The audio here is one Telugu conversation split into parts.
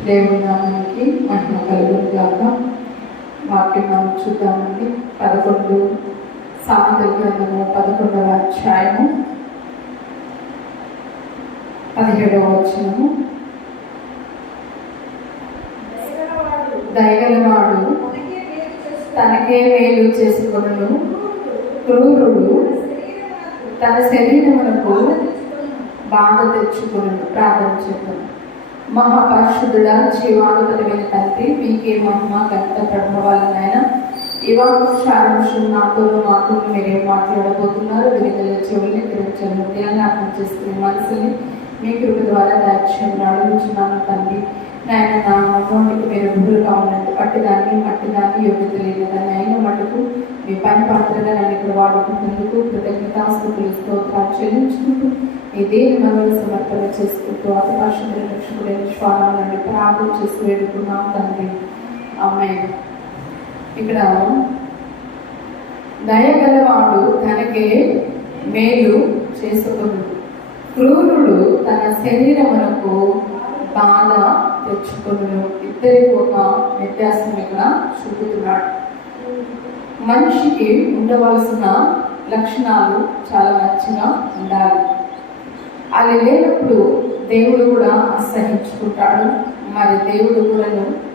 దేవుని నామానికి మహిమ కలుగును కాక వాక్యం మనం చూద్దామండి. పదకొండు సామెతల గ్రంథము పదకొండవ అధ్యాయము పదిహేడవ వచ్చినము దయగలవాడు తనకే మేలు చేసుకొనును. క్రూరుడు తన శరీరమునకు బాధ తెచ్చుకొనును. ప్రార్థన చేద్దాం. మహాపరిశుద్ధుడా జీవానుగతమైన తండ్రి మీకే మహిమ గంట ప్రభావాలనైనా ఇవాళ సారాంశం నాతో మాతో మీరే మాట్లాడబోతున్నారు. విడుదల చెవుల్ని గ్రహించిన హృదయాన్ని అర్థం చేసుకునే మనసుని మీ కృప ద్వారా దాక్ష్యం అడుగుచున్నాను తండ్రి. నాయన నా నోటికి మీరు భూలుగా ఉన్నట్టు పట్టిదాన్ని మట్టిదాన్ని యోగ్యత లేని దాన్ని అయిన మటుకు. మీ పని పాత్రగా నన్ను ఇక్కడ వాడుకుంటున్నందుకు కృతజ్ఞతాస్తుతులు స్తోత్రాలు చెల్లించుకుంటూ ఈ దేని మనలో సమర్పణ చేసుకుంటూ అతి రక్షకుడైన శ్వానాలు ప్రార్థన చేసి వేడుకున్నాం తండ్రి. అమ్మాయి ఇక్కడ దయగలవాడు తనకే మేలు చేసుకును. క్రూరుడు తన శరీరమునకు బాధ తెచ్చుకును. ఇద్దరికి ఒక వ్యత్యాసం ఇక్కడ చూపుతున్నాడు. మనిషికి ఉండవలసిన లక్షణాలు చాలా మంచిగా ఉండాలి. అలా లేనప్పుడు దేవుడు కూడా అసహించుకుంటాడు. మరి దేవుడు కూడాను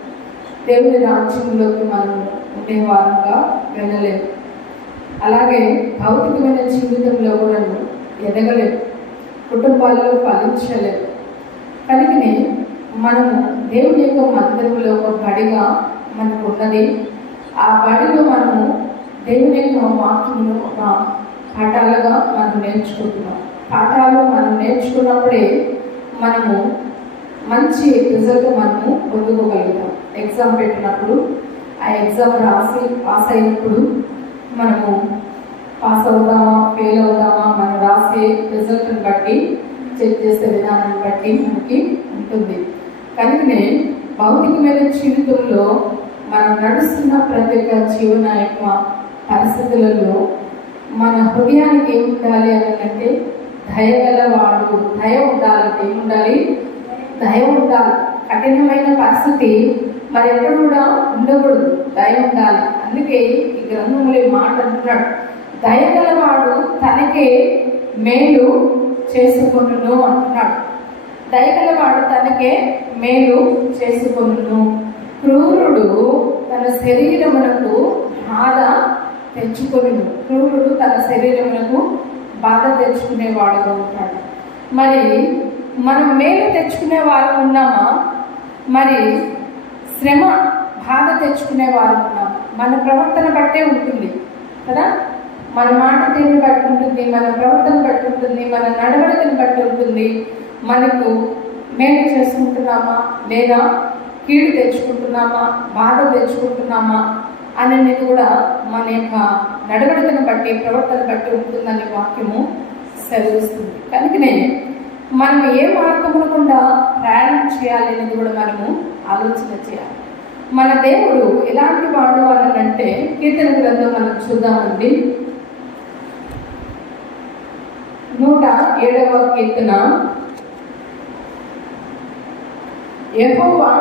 దేవుని రాజ్యంలోకి మనం ఉండేవారుగా వెళ్ళలేము. అలాగే భౌతికమైన జీవితంలో కూడాను ఎదగలేము. కుటుంబాల్లో ఫలించలేము. కనుకనే మనము దేవుని యొక్క మందిరంలో ఒక బడిగా మనకు ఉన్నది ఆ బడిలో మనము దేవుని యొక్క వాక్యమును ఒక పాఠాలుగా మనం నేర్చుకుంటున్నాం. పాఠాలు మనం నేర్చుకున్నప్పుడే మనము మంచి రిజల్ట్ మనము పొందుకోగలుగుతాం. ఎగ్జామ్ పెట్టినప్పుడు ఆ ఎగ్జామ్ రాసి పాస్ అయినప్పుడు మనము పాస్ అవుతామా ఫెయిల్ అవుతామా మనం రాసే రిజల్ట్ని బట్టి చెక్ చేసే విధానాన్ని బట్టి మనకి ఉంటుంది. కనుకనే భౌతికమైన జీవితంలో మనం నడుస్తున్న ప్రతి ఒక్క జీవన యొక్క పరిస్థితులలో మన హృదయానికి ఏమి ఉండాలి అని దయ గలవాడు దయ ఉండాలంటే ఏముండాలి దయ ఉండాలి. కఠినమైన పరిస్థితి మరి ఎప్పుడు కూడా ఉండకూడదు. దయ ఉండాలి. అందుకే ఈ గ్రంథంలో మాట అంటున్నాడు. దయగలవాడు తనకే మేలు చేసుకును అంటున్నాడు. దయగలవాడు తనకే మేలు చేసుకును క్రూరుడు తన శరీరమునకు బాధ తెచ్చుకొని క్రూరుడు తన శరీరమునకు బాధ తెచ్చుకునేవాడుగా ఉంటాడు. మరి మనం మేలు తెచ్చుకునే వారు ఉన్నామా? మరి శ్రమ బాధ తెచ్చుకునే వారు ఉన్నాం మన ప్రవర్తన బట్టే ఉంటుంది కదా? మన మాట తీరుని బట్టి ఉంటుంది మన ప్రవర్తన బట్టి ఉంటుంది మన నడవడికని బట్టి ఉంటుంది. మనకు మేలు చేసుకుంటున్నామా లేదా కీడు తెచ్చుకుంటున్నామా? బాధ తెచ్చుకుంటున్నామా? అనేది కూడా మన యొక్క నడవడికను బట్టి ప్రవర్తన బట్టి ఉంటుందనే వాక్యము సెలవిస్తుంది. కనుకనే మనం ఏ మార్గములు గుండా ప్రయాణం చేయాలి అనేది కూడా మనము ఆలోచన చేయాలి. మన దేవుడు ఎలాంటి వాడు అనంటే అంటే కీర్తన గ్రంథం మనం చూద్దామండి. నూట ఏడవ కీర్తన. యెహోవా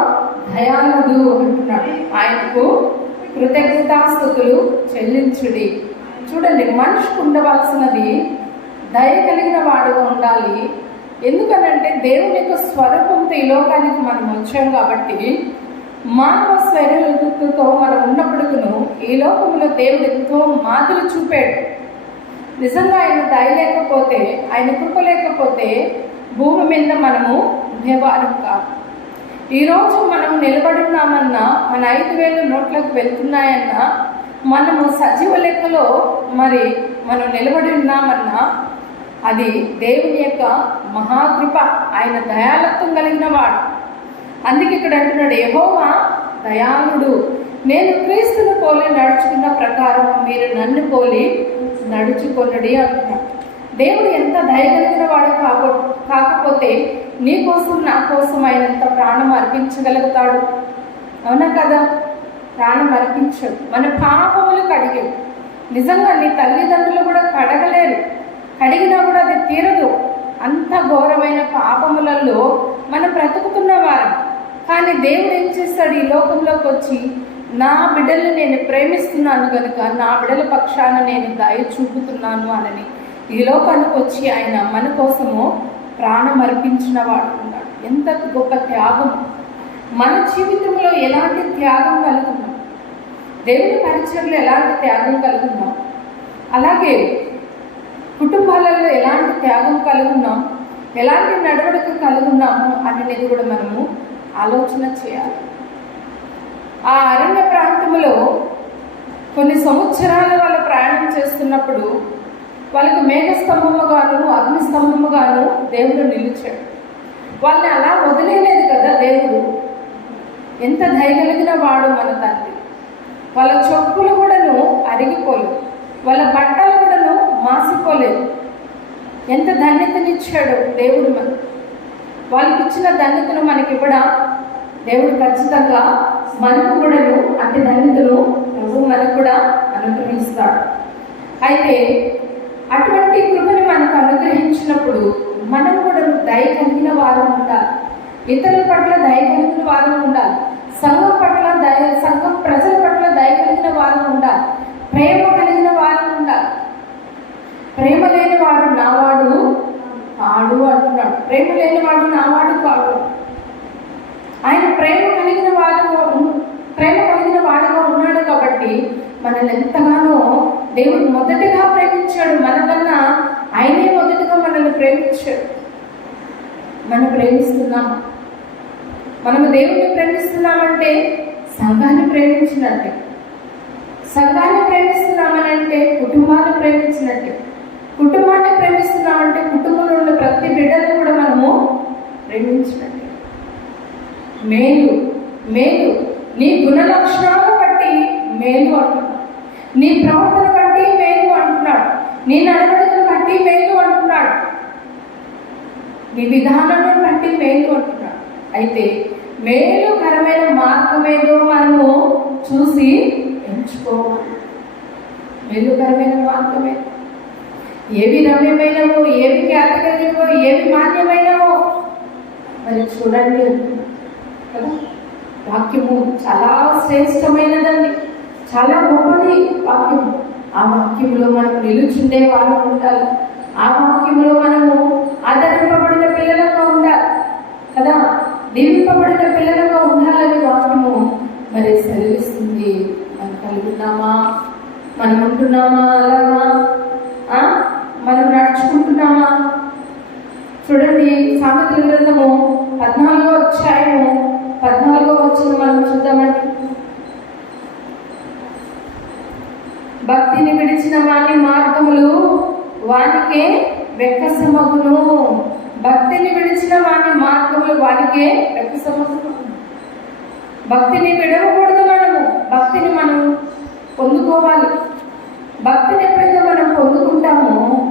దయాలదు అంటున్నాడు. ఆయనకు కృతజ్ఞతాస్థుతులు చెల్లించుడి. చూడండి మనిషికి ఉండవలసినది దయ కలిగిన వాడుగా ఉండాలి. ఎందుకనంటే దేవుని యొక్క స్వరూపంతో ఈ లోకానికి మనం వచ్చాం కాబట్టి మానవ శరీరంతో మనం ఉన్నప్పుడుకును ఈ లోకంలో దేవుడు ఎంతో మాదిరి చూపాడు. నిజంగా ఆయన దయ లేకపోతే ఆయన కృప లేకపోతే భూమి మీద మనము ఉండేవారం కాదు ఈరోజు మనం నిలబడున్నామన్నా మన ఐదు వేల నోట్లకు వెళ్తున్నాయన్నా మనము సజీవ లెక్కలో మరి మనం నిలబడి ఉన్నామన్నా అది దేవుని యొక్క మహాకృప ఆయన దయాలత్వం కలిగిన వాడు. అందుకే ఇక్కడ అంటున్నాడు యహోవా దయాళుడు నేను క్రీస్తును పోలి నడుచుకున్న ప్రకారం మీరు నన్ను పోలి నడుచుకొనడి అంటున్నాడు. దేవుడు ఎంత దయగలిగిన వాడు కాకపోతే నీ కోసం నా కోసం ఆయనంత ప్రాణం అర్పించగలుగుతాడు. అవునా కదా? ప్రాణం అర్పించడు. మన పాపములు కడిగాడు. నిజంగా నీ తల్లిదండ్రులు కూడా కడగలేరు. కడిగినా కూడా అది తీరదు. అంత ఘోరమైన పాపములలో మనం బ్రతుకుతున్న వారం. కానీ కానీ దేవుడు ఏం చేస్తాడు? ఈ లోకంలోకి వచ్చి నా బిడ్డలు నేను ప్రేమిస్తున్నాను కనుక నా బిడ్డల పక్షాన నేను దయ చూపుతున్నాను అనని ఈ లోకానికి వచ్చి ఆయన మన కోసము ప్రాణం అర్పించిన వాడు ఉన్నాడు. ఎంత గొప్ప త్యాగం. మన జీవితంలో ఎలాంటి త్యాగం కలుగున్నాం దేవుని పరిచయంలో ఎలాంటి త్యాగం కలుగున్నాం అలాగే కుటుంబాలలో ఎలాంటి త్యాగం కలుగున్నాం ఎలాంటి నడవడిక కలుగున్నాము అనేది కూడా మనము ఆలోచన చేయాలి. ఆ అరణ్య ప్రాంతంలో కొన్ని సంవత్సరాల వాళ్ళ ప్రయాణం చేస్తున్నప్పుడు వాళ్ళకి మేఘస్తంభముగాను అగ్నిస్తంభముగాను దేవుడు నిలిచాడు. వాళ్ళని అలా వదిలేలేదు కదా దేవుడు. ఎంత దయగలిగిన వాడు మన తండ్రి. వాళ్ళ చొప్పులు కూడాను అరిగిపోలేదు. వాళ్ళ బట్టలు కూడాను మాసిపోలేదు. ఎంత ధన్యతనిచ్చాడు దేవుడు మన వాళ్ళకి ఇచ్చిన ధన్యతను మనకి ఇవ్వడా? దేవుడు ఖచ్చితంగా మనకు కూడాను అతి ధన్యతను ప్రభు మనకు కూడా అనుగ్రహిస్తాడు. అయితే అటువంటి కృపని మనకు అనుగ్రహించినప్పుడు మనం కూడా దయ కలిగిన వారు ఉండాలి. ఇతరుల పట్ల దయ కలిగిన వారు ఉండాలి. సంఘం పట్ల దయ సంఘం ప్రజల పట్ల దయ కలిగిన వారు ఉండాలి. ప్రేమ కలిగిన వారు ఉండాలి. ప్రేమ లేని వాడు నావాడు ఆడు అంటున్నాడు. ప్రేమ లేని వాడు నావాడు కాడు. ఆయన ప్రేమ కలిగిన వాడు ప్రేమ కలిగిన వాడుగా ఉన్నాడు కాబట్టి మనల్ని ఎంతగానో దేవుడు మొదటిగా ప్రేమించాడు మనకన్నా ఆయనే మొదటిగా మనల్ని ప్రేమించాడు. మనం ప్రేమిస్తున్నాం. మనము దేవుడిని ప్రేమిస్తున్నామంటే సంఘాన్ని ప్రేమించినట్టే. సంఘాన్ని ప్రేమిస్తున్నామనంటే కుటుంబాన్ని ప్రేమించినట్టే. కుటుంబాన్ని ప్రేమిస్తున్నామంటే కుటుంబంలో ఉన్న ప్రతి బిడ్డను కూడా మనము ప్రేమించినట్టే. మేలు మేలు. నీ గుణ లక్షణాలను బట్టి మేలు అంటున్నాడు. నీ ప్రవర్తన బట్టి మేలు అంటున్నాడు. నీ నడవడికను బట్టి మేలు అంటున్నాడు. నీ విధానాన్ని బట్టి మేలు అంటున్నాడు. అయితే మేలుకరమైన మార్గం ఏదో మనము చూసి ఎంచుకోవాలి. మేలుకరమైన మార్గమే. ఏవి రమ్యమైనవో ఏవి ఖ్యాతకరమో ఏవి మాన్యమైనవో మరి చూడండి కదా? వాక్యము చాలా శ్రేష్టమైనదండి. చాలా గొప్పది వాక్యం. ఆ వాక్యంలో మనం నిలుచుండే వాళ్ళు ఉండాలి. ఆ వాక్యంలో మనము ఆదరింపబడిన పిల్లలుగా ఉండాలి. కదా? దీవింపబడిన పిల్లలుగా ఉండాలని వాక్యము మరి సెలవిస్తుంది. మనం కలుగుతున్నామా? మనం ఉంటున్నామా అలాగా? మనం నడుచుకుంటున్నామా? చూడండి సామెతల గ్రంథము పద్నాలుగో అధ్యాయము పద్నాలుగో వచ్చిన మనం చూద్దామండి. భక్తిని విడిచిన వాని మార్గములు వానికే వెక్కసమగును భక్తిని విడిచిన వాని మార్గములు వానికే వెక్కసమగును భక్తిని విడవకూడదు మనము భక్తిని మనం పొందుకోవాలి. భక్తిని ఎప్పుడైతే మనం పొందుకుంటామో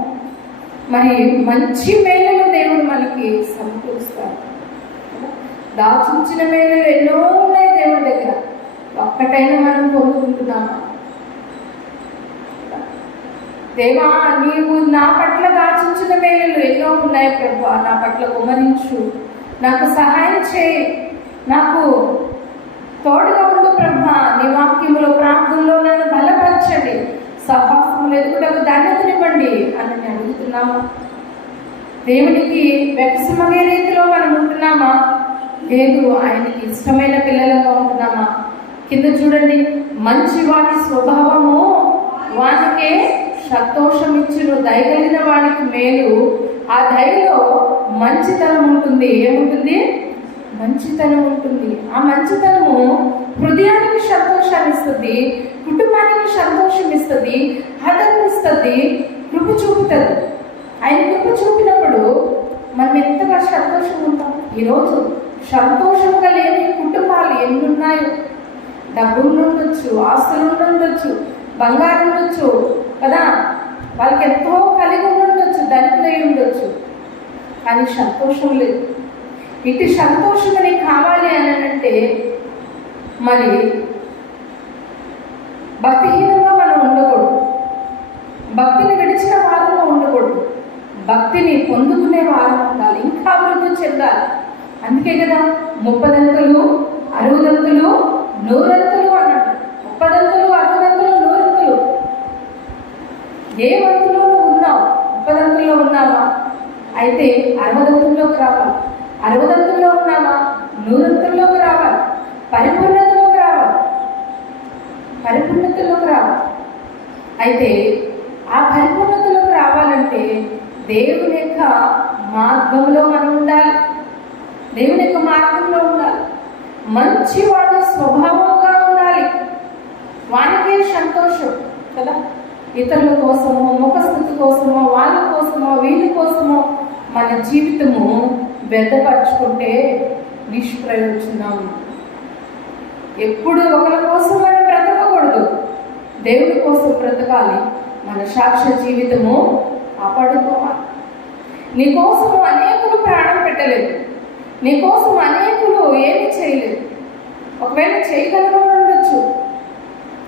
మరి మంచి మేలను దేవుడు మనకి సమకూరుస్తాడు. దాచుంచిన మేలు ఎన్నో ఉన్నాయి దేవుడి దగ్గర. ఒక్కటైనా మనం పొందుకుంటున్నామా? దేవా నీవు నా పట్ల దాచించిన మేలులు ఎన్నో ఉన్నాయి ప్రభు నా పట్ల కుమరించు నాకు సహాయం చేయి. నాకు తోడుగా ఉండు ప్రభు నీ వాక్యములో ప్రాంతంలో నన్ను బలపరచండి. సహాసములు ఎదుగుటకు ధన్యతనివ్వండి అని నేను అడుగుతున్నాము దేవునికి వెక్సమగే రీతిలో మనం ఉంటున్నామా? లేదు ఆయనకి ఇష్టమైన పిల్లలుగా ఉంటున్నామా? కింద చూడండి మంచి వాటి స్వభావము వానికే సంతోషమిచ్చును. దయగలిగిన వాడికి మేలు. ఆ దయలో మంచితనం ఉంటుంది. ఏముంటుంది? మంచితనం ఉంటుంది. ఆ మంచితనము హృదయానికి సంతోషాన్ని ఇస్తుంది కుటుంబానికి సంతోషం ఇస్తుంది ఆదరణ ఇస్తుంది కృప చూపుతుంది ఆయన కృప చూపినప్పుడు మనం ఎంతగా సంతోషంగా ఉంటాం ఈరోజు సంతోషంగా లేని కుటుంబాలు ఎన్ని ఉన్నాయో డబ్బులు ఉండొచ్చు ఆస్తులు ఉండొచ్చు బంగారం ఉండొచ్చు కదా? వాళ్ళకి ఎంతో కలిగి ఉండొచ్చు ధనికులై ఉండొచ్చు. కానీ సంతోషం లేదు. ఇటు సంతోషం అని కావాలి అని అంటే మరి భక్తిహీనంగా మనం ఉండకూడదు. భక్తిని విడిచిన వారంలో ఉండకూడదు. భక్తిని పొందుకునే వారం ఉండాలి ఇంకా అభివృద్ధి చెందాలి. అందుకే కదా ముప్పదంతలు ఏ వంతులోనూ ఉన్నావు? ఉపదంతుల్లో ఉన్నావా? అయితే అరవదంతుల్లోకి రావాలి అరవదంతుల్లో ఉన్నావా? నూరంతుల్లోకి రావాలి పరిపూర్ణతలోకి రావాలి పరిపూర్ణతలోకి రావాలి అయితే ఆ పరిపూర్ణతలోకి రావాలంటే దేవుని యొక్క మార్గంలో మనం ఉండాలి. దేవుని యొక్క మార్గంలో ఉండాలి. మంచి వాడి స్వభావంగా ఉండాలి. వానికే సంతోషం కదా? ఇతరుల కోసమో ముఖస్థుతి కోసమో వాళ్ళ కోసమో వీళ్ళ కోసమో మన జీవితము బెద్దపరచుకుంటే నిష్ప్రయోజనం. ఎప్పుడు ఒకరి కోసం మనం బ్రతకకూడదు. దేవుడి కోసం బ్రతకాలి. మన సాక్ష్య జీవితము కాపాడుకోవాలి. నీకోసము అనేకులు ప్రాణం పెట్టలేదు. నీ కోసం అనేకులు ఏమి చేయలేదు. ఒకవేళ చేయగలరు ఉండొచ్చు.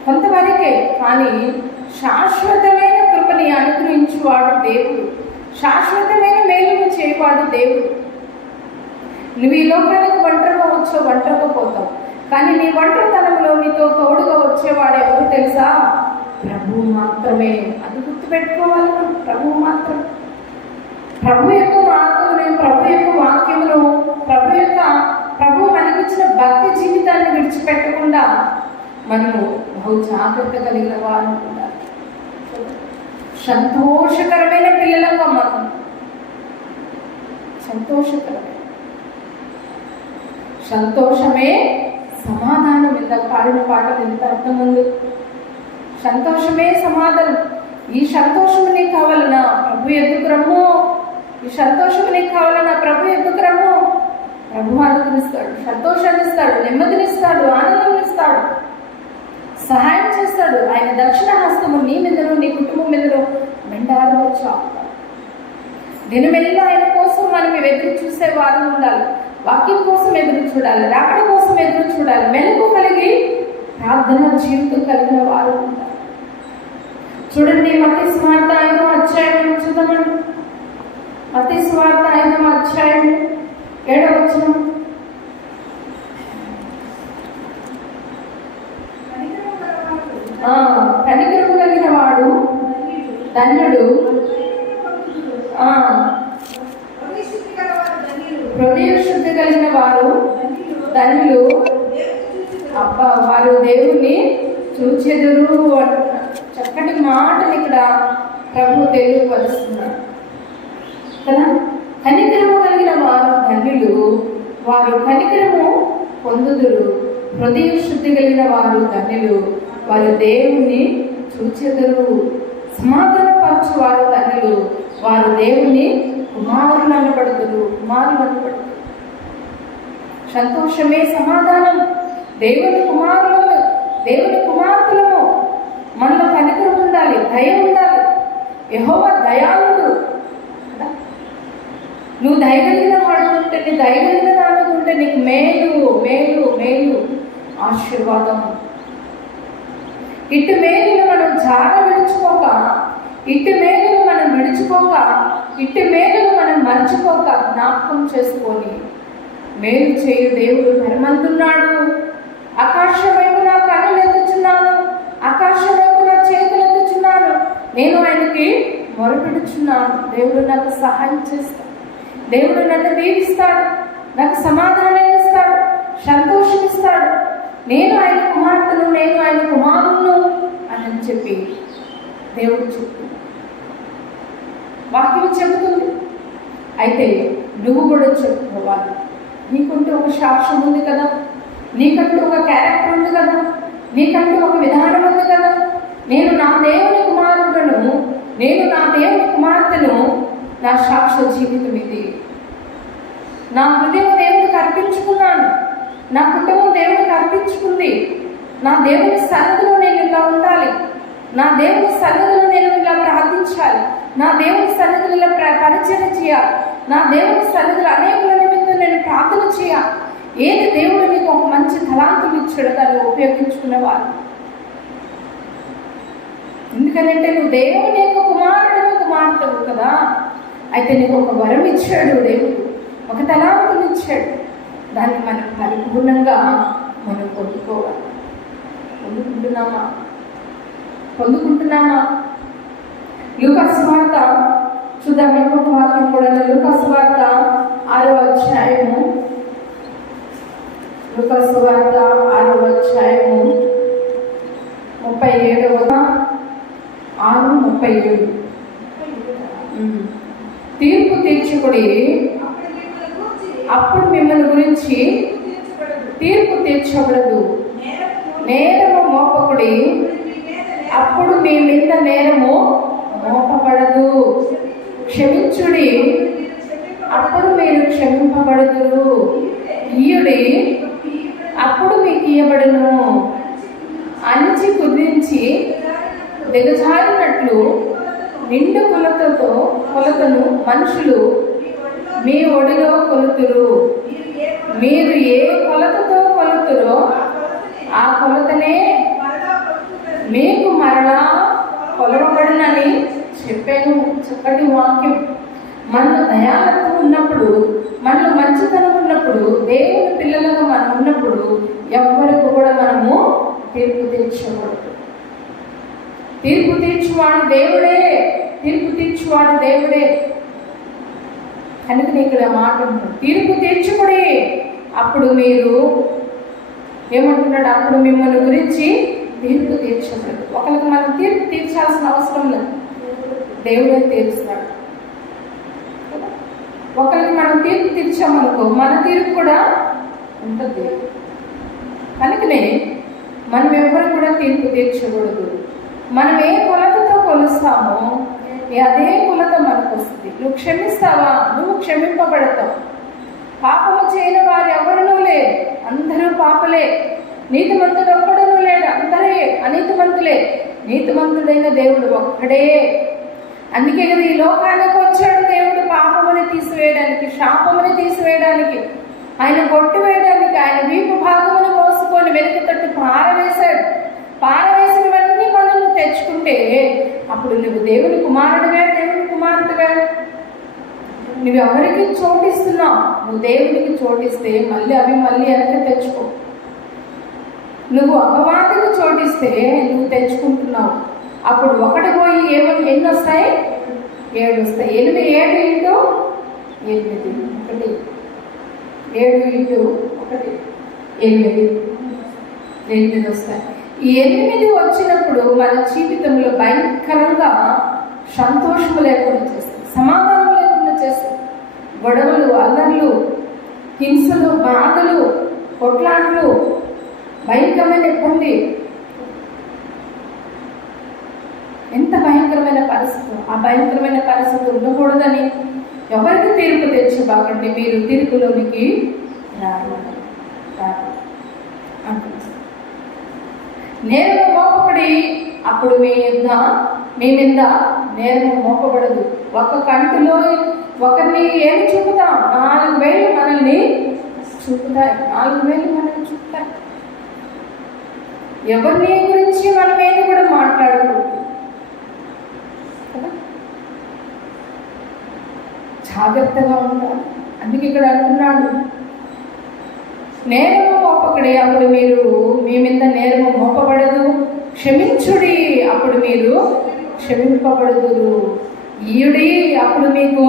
కొంతవరకే కానీ శాశ్వతమైన కృపని అనుగ్రహించువాడు దేవుడు. శాశ్వతమైన మేలును చేయవాడు దేవుడు. నువ్వు ఈ లోకానికి ఒంటరిగా వచ్చో ఒంటరిగా పోతావు. కానీ నీ ఒంటరితనంలో నీతో తోడుగా వచ్చేవాడు ఎవరు తెలుసా? ప్రభువు మాత్రమే. అది గుర్తుపెట్టుకోవాలి మనం. ప్రభువు మాత్రం. ప్రభు యొక్క మార్గములు ప్రభు యొక్క వాక్యంలో ప్రభు యొక్క ప్రభు మనకిచ్చిన భక్తి జీవితాన్ని విడిచిపెట్టకుండా మనము బహు జాగ్రత్త కలిగిన వారు సంతోషకరమైన పిల్లలంగా మనం సంతోషకరమైన సంతోషమే సమాధానం. ఇంత పాడిన పాటలు ఎంత అర్థం ఉంది. సంతోషమే సమాధానం. ఈ సంతోషం నీకు కావాలన్నా ప్రభు ఎందుకు రమ్ము? ఈ సంతోషం నీకు కావాలన్నా ప్రభు ఎందుకు రమ్ము? ప్రభు అనుగ్రహిస్తాడు సంతోషాన్ని ఇస్తాడు. నెమ్మదినిస్తాడు ఆనందం ఇస్తాడు. సహాయం చేస్తాడు. ఆయన దక్షిణ హస్తము నీ మీదను నీ కుటుంబం మీదను మెండారు చాపుతాడు. దినమెల్లా ఆయన కోసం మనం ఎదురు చూసే వారు ఉండాలి. వాక్యం కోసం ఎదురు చూడాలి. రాకడ కోసం ఎదురు చూడాలి. మెలకు కలిగి ప్రార్థన జీవితం కలిగిన వారు ఉండాలి. చూడండి మతి స్వార్థ ఐదో అధ్యాయం చూద్దామండి. మతి స్వార్థ ఐదో అధ్యాయం ఏడవ వచనం ఆ, కనికరము కలిగిన వాడు ధన్యుడు. ఆ, హృదయ శుద్ధి కలిగిన వారు ధన్యులు. అబ్బా వారు దేవుణ్ణి చూచెదురు చక్కటి మాటలు ఇక్కడ ప్రభు తెలియపరుస్తున్నారు. కదా? కనికరము కలిగిన వారు ధన్యులు. వారు కనికరము పొందుదురు. హృదయ శుద్ధి కలిగిన వారు ధన్యులు. వారు దేవుణ్ణి చూచెదరు. సమాధానపరచు వారు ధన్యులు వారు దేవుని కుమారులు అనబడుతురు కుమారులు అనబడుతురు సంతోషమే సమాధానం. దేవుని కుమారులము దేవుని కుమార్తెలము మనలో కనికరం ఉండాలి దయ ఉండాలి. యహోవ దయాళుడు. నువ్వు దయగలిగిన వాడు ఉంటే నీ దయగలిగిన దాని ఉంటే నీకు మేలు మేలు మేలు ఆశీర్వాదం. ఇటు మేలును మనం జార విడుచుకోక ఇటు మేలును మనం విడుచుకోక ఇటు మేలును మనం మర్చిపోక జ్ఞాపకం చేసుకొని మేలు చేయు దేవుడు ధర్మంతున్నాడు ఆకాశం వైపు నా కన్నులు ఎత్తుచున్నాను ఆకాశం వైపు నా చేతులు ఎత్తుచున్నాను. నేను ఆయనకి మొరపెడుచున్నాను. దేవుడు నాకు సహాయం చేస్తాడు. దేవుడు నన్ను దీవిస్తాడు నాకు సమాధానం ఇస్తాడు సంతోషం ఇస్తాడు. నేను ఆయన కుమార్తెను నేను ఆయన కుమారులను అని చెప్పి దేవుడు చెప్పి. వాక్యం చెబుతుంది. అయితే నువ్వు కూడా చెప్పుకోవాలి నీకుంటూ ఒక సాక్ష్యం ఉంది కదా. నీకంటూ ఒక క్యారెక్టర్ ఉంది కదా. నీకంటూ ఒక విధానం ఉంది కదా. నేను నా దేవుని కుమారుడను నేను నా దేవుని కుమార్తెను నా సాక్ష్య జీవితం ఇది. నా హృదయం దేవుడికి అర్పించుకున్నాను. నా కుటుంబ అర్పించుకుంది. నా దేవుని సన్నిధిలో నేను ఇలా ఉండాలి. నా దేవుని సన్నిధిలో నేను ఇలా ప్రార్థించాలి. నా దేవుని సన్నిధిలో ఇలా ప్ర- పరిచయం చేయాలి. నా దేవుని సన్నిధిలో అనేకుల నిమిత్తం నేను ప్రార్థన చేయాలి. ఏది దేవుడు నీకు ఒక మంచి తలాంతులు ఇచ్చాడు దాన్ని ఉపయోగించుకునేవారు. ఎందుకంటే నువ్వు దేవుని యొక్క కుమారుడు కుమార్తెవు కదా. అయితే నీకు ఒక వరం ఇచ్చాడు దేవుడు. ఒక తలాంతులు ఇచ్చాడు. దాన్ని మనం పరిపూర్ణంగా మనం పొందుకోవాలి. పొందుకుంటున్నామా పొందుకుంటున్నామా లూకాసు వార్త చూద్దాం ఇంకొక వాక్యం కూడా లూకాసు వార్త ఆరో అధ్యాయము. లుకాసు వార్త ఆరవ అధ్యాయము ముప్పై ఏడవ ఆరు ముప్పై ఏడు. తీర్పు తీర్చుకుడి అప్పుడు మిమ్మల్ని గురించి తీర్పు తీర్చబడదు నేరము మోపకుడి అప్పుడు మీ మీద నేరము మోపబడదు క్షమించుడి అప్పుడు మీరు క్షమింపబడుదురు ఈయుడి అప్పుడు మీకు ఇయ్యబడును అణిచి కుదిరించి దిగజారినట్లు నిండు కొలతతో కొలతను మనుషులు మీ ఒడిలో కొలుతురు మీరు ఏ కొలతతో కొలుతురో ఆ కొలతనే మీకు మరలా కొలవబడినని చెప్పాను చక్కటి వాక్యం. మనలో దయాలత్వం ఉన్నప్పుడు మనలో మంచితనం ఉన్నప్పుడు దేవుని పిల్లలుగా మనం ఉన్నప్పుడు ఎవరికి కూడా మనము తీర్పు తీర్చకూడదు. తీర్పు తీర్చువాడు దేవుడే. తీర్పు తీర్చువాడు దేవుడే. కనుక ఇక్కడ మాట తీర్పు తీర్చుకుడే అప్పుడు మీరు ఏమంటున్నాడు? అప్పుడు మిమ్మల్ని గురించి తీర్పు తీర్చకూడదు. ఒకరికి మనం తీర్పు తీర్చాల్సిన అవసరం లేదు. దేవుడే తీరుస్తాడు ఒకరికి మనం తీర్పు తీర్చామనుకో మన తీర్పు కూడా ఉంటుంది. కనుకనే మనం ఎవరు కూడా తీర్పు తీర్చకూడదు. మనం ఏ కొలతతో కొలుస్తామో అదే కొలత మనకు వస్తుంది. నువ్వు క్షమిస్తావా? నువ్వు క్షమింపబడతావు. పాపము చేయని వారు ఎవరునూ లేరు. అందరూ పాపలే. నీతిమంతుడు ఒక్కడనూ లేడు. అందరే అనీతిమంతులే. నీతిమంతుడైన దేవుడు ఒక్కడే. అందుకే కదా ఈ లోకానికి వచ్చాడు దేవుడు పాపముని తీసివేయడానికి శాపముని తీసివేయడానికి. ఆయన కొట్టివేయడానికి ఆయన వీపు భాగమును మోసుకొని వెనుక తట్టు పారవేశాడు. పారవేసినవన్నీ మనల్ని తెచ్చుకుంటే అప్పుడు నువ్వు దేవుని కుమారుడివే దేవుని కుమారుడివే నువ్వు ఎవరికి చోటిస్తున్నావు? నువ్వు దేవునికి చోటిస్తే మళ్ళీ అవి మళ్ళీ వెనక తెచ్చుకో. నువ్వు అపవాదికి చోటిస్తే నువ్వు తెచ్చుకుంటున్నావు. అప్పుడు ఒకటి పోయి ఏమని ఎన్ని వస్తాయి? ఏడు వస్తాయి. ఎనిమిది ఏడు ఇంటూ ఎనిమిది. ఒకటి. ఏడు ఇంటూ ఒకటి. ఎనిమిది. ఎనిమిది వస్తాయి. ఈ ఎనిమిది వచ్చినప్పుడు మన జీవితంలో భయంకరంగా సంతోషము లేకుండా చేస్తాయి సమాధానం లేకుండా చేస్తాయి గొడవలు అల్లర్లు హింసలు బాధలు కొట్లాట్లు భయంకరమైన ఇబ్బంది ఎంత భయంకరమైన పరిస్థితి? ఆ భయంకరమైన పరిస్థితి ఉండకూడదని ఎవరికి తీర్పు తెచ్చబాకండి మీరు తీర్పులోనికి రారు. నేరము మోపబడి అప్పుడు మీ మీద మీ మీద నేరము మోపబడదు. ఒక కంటిలో ఒకరిని ఏమి చూపుతాం? నాలుగు వేలు మనల్ని చూపుతాయి. నాలుగు వేలు మనల్ని చూపుతాయి. ఎవరిని గురించి మనం ఏది కూడా మాట్లాడకూడదు కదా? జాగ్రత్తగా ఉండాలి. అందుకే ఇక్కడ అంటున్నాడు నేరము మోపకడే అప్పుడు మీరు మీ మీద నేరము మోపబడదు. క్షమించుడి అప్పుడు మీరు క్షమింపబడదురు. ఈయుడి అప్పుడు మీకు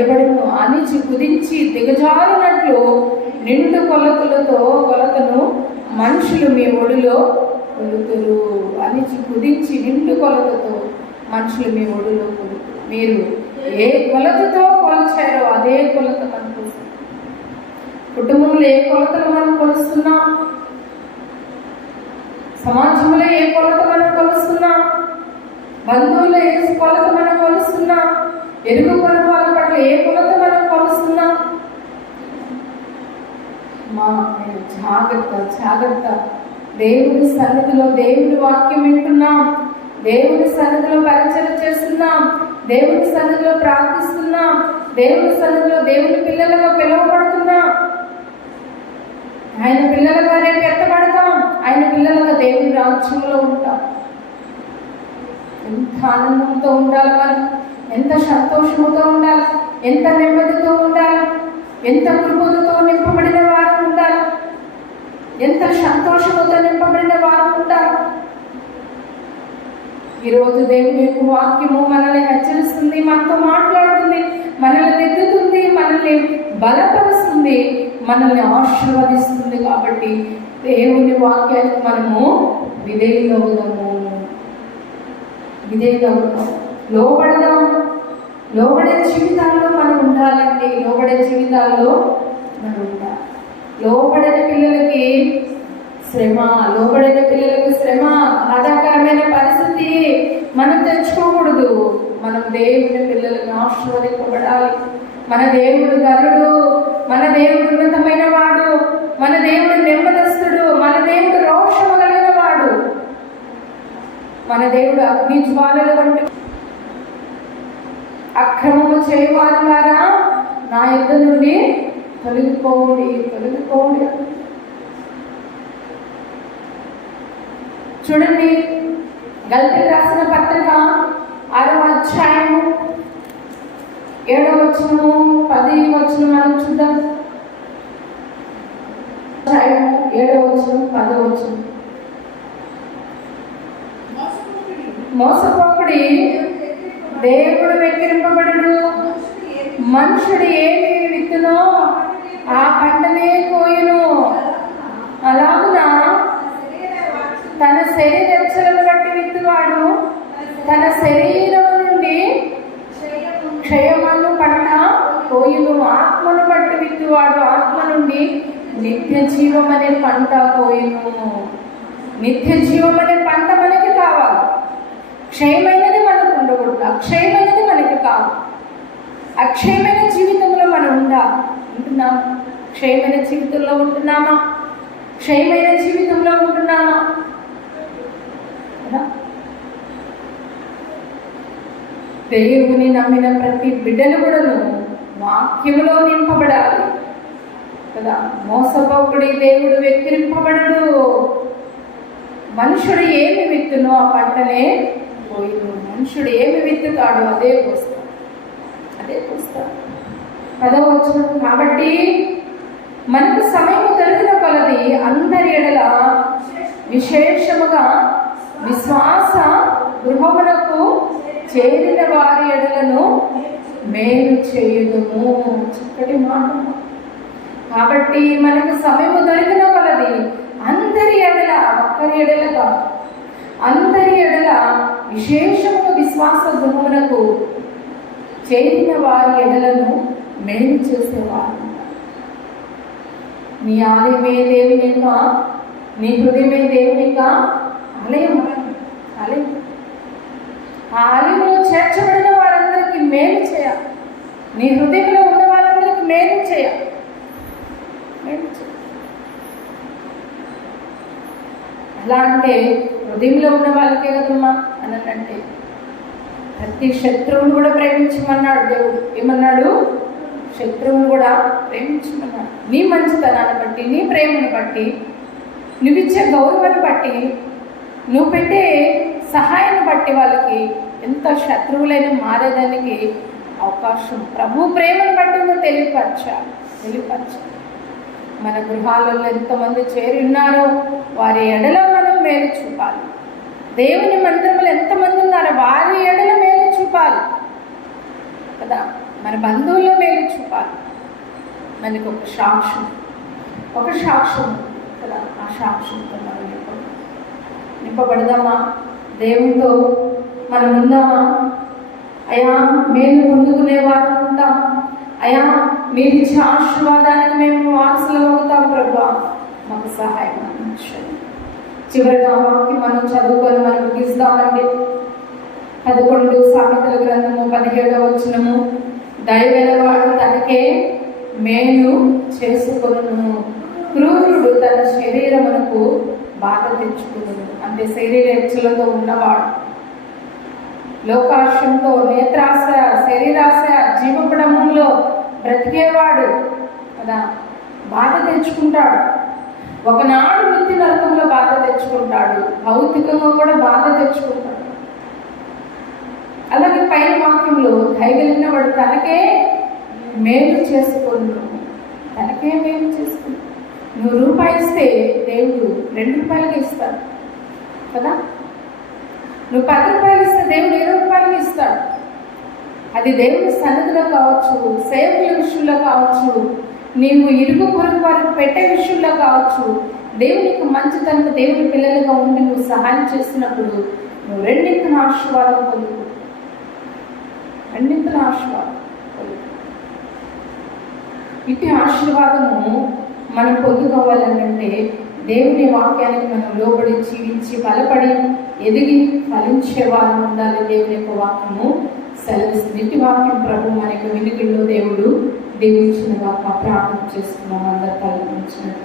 ఇవ్వడము అనిచి కుదించి దిగజారినట్లు నిండు కొలతలతో కొలతను మనుషులు మీ ఒడిలో కొలుతురు. అనిచి కుదించి నిండు కొలతతో మనుషులు మీ ఒడిలో కొలుతురు. మీరు ఏ కొలతతో కొలిచారో అదే కొలత మనకు కుటుంబంలో ఏ కొలతలు మనం కొలుస్తున్నాం? సమాజంలో ఏ కొలత మనం కొలుస్తున్నాం? బంధువులు ఏ కొలత మనం కొలుస్తున్నాం? ఎరుగు పొరుగు వాళ్ళ పట్ల ఏ కొలత మనం కొలుస్తున్నాం? మా జాగ్రత్త జాగ్రత్త. దేవుని సన్నిధిలో దేవుని వాక్యం వింటున్నాం. దేవుని సన్నిధిలో పరిచయం చేస్తున్నాం. దేవుని సన్నిధిలో ప్రార్థిస్తున్నాం. దేవుని సన్నిధిలో దేవుని పిల్లలుగా పిలువబడుతున్నా. ఆయన పిల్లలుగా రేపు ఎత్తబడతాం. ఆయన పిల్లలుగా దేవుని రాజ్యంలో ఉంటాం. ఎంత ఆనందంతో ఉండాలి మనం? ఎంత సంతోషముతో ఉండాలి? ఎంత నెమ్మదితో ఉండాలి? ఎంత కృపతో నింపబడిన వారు ఉండాలి? ఎంత సంతోషముతో నింపబడిన వారు ఉంటారు ఈరోజు దేవుని యొక్క వాక్యము మనల్ని బలపరుస్తుంది మనల్ని ఆశీర్వదిస్తుంది కాబట్టి దేవుని వాక్యానికి మనము విధేయులవుదాము విధేయులవుదాం లోబడదాం. లోబడే జీవితాల్లో మనం ఉండాలండి. లోబడే జీవితాల్లో మనం ఉండాలి. లోబడని పిల్లలకి శ్రమ లోబడిన పిల్లలకు శ్రమ బాధాకరమైన పరిస్థితి మనం తెచ్చుకోకూడదు. మనం దేవుని పిల్లలకు ఆశీర్వదింపబడాలి. మన దేవుడు గరుడు మన దేవుడు ఉన్నతమైన వాడు మన దేవుడు నెమ్మదస్తుడు మన దేవుడు రోషము కలిగిన వాడు. మన దేవుడు అగ్ని జ్వాలల వంటి అక్రమము చేయవారులారా నా యుద్ధ నుండి తొలగిపోండి తొలగిపోండి. చూడండి గల్తీ రాసిన పత్రిక ఆరవ అధ్యాయము ఏడో వచనము పది వచనం మనం చూద్దాం ఏడో ఏడవ వచనం పదవ వచనం. మోసపోకుడి దేవుడు వెక్కిరింపబడడు మనుషుడు ఏమి విత్తునో ఆ పంటనే కోయును. అలాగున తన శరీరచ్చలను బట్టి విత్తువాడు. తన శరీరం నుండి క్షయమను పంట కోయును ఆత్మను వాడు ఆత్మ నుండి నిత్య జీవం అనే పంట పోయిను. నిత్య జీవం అనే పంట మనకి కావాలి. క్షయమైనది మనకు ఉండకూడదు. అక్షయమైనది మనకి కాదు. అక్షయమైన జీవితంలో మనం ఉందా ఉంటున్నాం క్షయమైన జీవితంలో ఉంటున్నామా? క్షయమైన జీవితంలో ఉంటున్నామా? దేవుని నమ్మిన ప్రతి బిడ్డలు కూడాను వాక్యములో నింపబడాలి. కదా? మోసపోకుడి దేవుడు వెక్కిరింపబడడు. మనుషుడు ఏమి విత్తునో ఆ పంటనే పోయిను మనుషుడు ఏమి విత్తుతాడో అదే పోస్తాడు అదే పోస్తాడు పదవచ్చు కాబట్టి మనకు సమయం దొరికిన కొలది అందరి ఎడల విశేషముగా విశ్వాస గృహమునకు చేరిన వారి ఎడలను మేలు చేయుదుము. చక్కటి మాట. కాబట్టి మనకు సమయం దొరికిన కొలది అందరి ఎడల ఒక్కరి ఎడల అందరి ఎడల విశేషము విశ్వాస గృహమునకు చేరిన వారి ఎడలను మేలు చేసేవారు. నీ ఆలయమే దేవుని యొక్క నీ హృదయమే దేవుని యొక్క ఆలయం ఆలయం. ఆ ఆలయంలో చేర్చబడిన వారందరికీ మేలు చేయాలి. నీ హృదయంలో ఉన్న వారందరికీ మేలు మేలు చేయాలి. ఎలా అంటే హృదయంలో ఉన్న వాళ్ళకే కదమ్మా అని అంటే ప్రతి శత్రువును కూడా ప్రేమించమన్నాడు దేవుడు. ఏమన్నాడు? శత్రువును కూడా ప్రేమించమన్నాడు. నీ మంచితనాన్ని బట్టి నీ ప్రేమను బట్టి నువ్విచ్చే గౌరవాన్ని బట్టి నువ్వు పెట్టే సహాయాన్ని బట్టి వాళ్ళకి ఎంత శత్రువులైన మారేదానికి అవకాశం. ప్రభు ప్రేమను బట్టి నువ్వు తెలియపరచాలి తెలియపరచాలి మన గృహాలలో ఎంతమంది చేరి ఉన్నారో వారి ఎడల మనం మేలు చూపాలి. దేవుని మందిరంలో ఎంతమంది ఉన్నారో వారి ఎడల మేలు చూపాలి. కదా? మన బంధువుల్లో మేలు చూపాలి. మనకు ఒక సాక్ష్యం ఒక సాక్ష్యం కదా? ఆ సాక్ష్యంతో మనం నింప నింపబడదామా? దేవునితో మనం ఉందామా? అయా మేలు ముందుకునే వారు ఉంటాం అయా మీరు ఇచ్చే ఆశీర్వాదానికి మేము వారసులు అవుతాం ప్రభా. మాకు సహాయం అందించండి. చివరిగా వాక్యం మనం చదువుకొని మనం ముగిస్తామండి. పదకొండు సామెతల గ్రంథము పదిహేడవ వచ్చినము దయగలవాడు తనకే మేలు చేసుకొను క్రూరుడు తన శరీరమునకు బాధ తెచ్చుకును అంటే శరీర హెచ్చులతో ఉన్నవాడు. లోకాశంతో నేత్రాశ శరీరాశ జీవపడములో బ్రతికేవాడు. కదా బాధ తెచ్చుకుంటాడు. ఒకనాడు వృత్తి నరకంలో బాధ తెచ్చుకుంటాడు. భౌతికంగా కూడా బాధ తెచ్చుకుంటాడు. అలాగే పైన వాక్యంలో దయగలిగిన వాడు తనకే మేలు చేసుకున్నాడు తనకే మేలు చేసుకున్నాడు నువ్వు రూపాయి ఇస్తే దేవుడు రెండు రూపాయలకి ఇస్తాడు. కదా? నువ్వు పది రూపాయలు ఇస్తే దేవుడు ఇరవై రూపాయలకి ఇస్తాడు? అది దేవుని సన్నిధిలో కావచ్చు సేవకుల విషయంలో కావచ్చు నీవు ఇరుగు పొరుగు వారికి పెట్టే విషయంలో కావచ్చు దేవునికి మంచితనం దేవుని పిల్లలుగా ఉండి నువ్వు సహాయం చేసినప్పుడు నువ్వు రెండింతల ఆశీర్వాదం పొందుకు. రెండింతల ఆశీర్వాదం ఇటు ఆశీర్వాదము మనం పొందుకోవాలనంటే దేవుని వాక్యానికి మనం లోబడి జీవించి బలపడి ఎదిగి ఫలించే వారం ఉండాలి దేవుని యొక్క వాక్యము. సెలవిస్తుంది ఇటు వాక్యం ప్రభు మనకి వినికిల్లో దేవుడు దీవించిన వాక ప్రార్థన చేసుకున్నాం అందరు తలపించినట్టు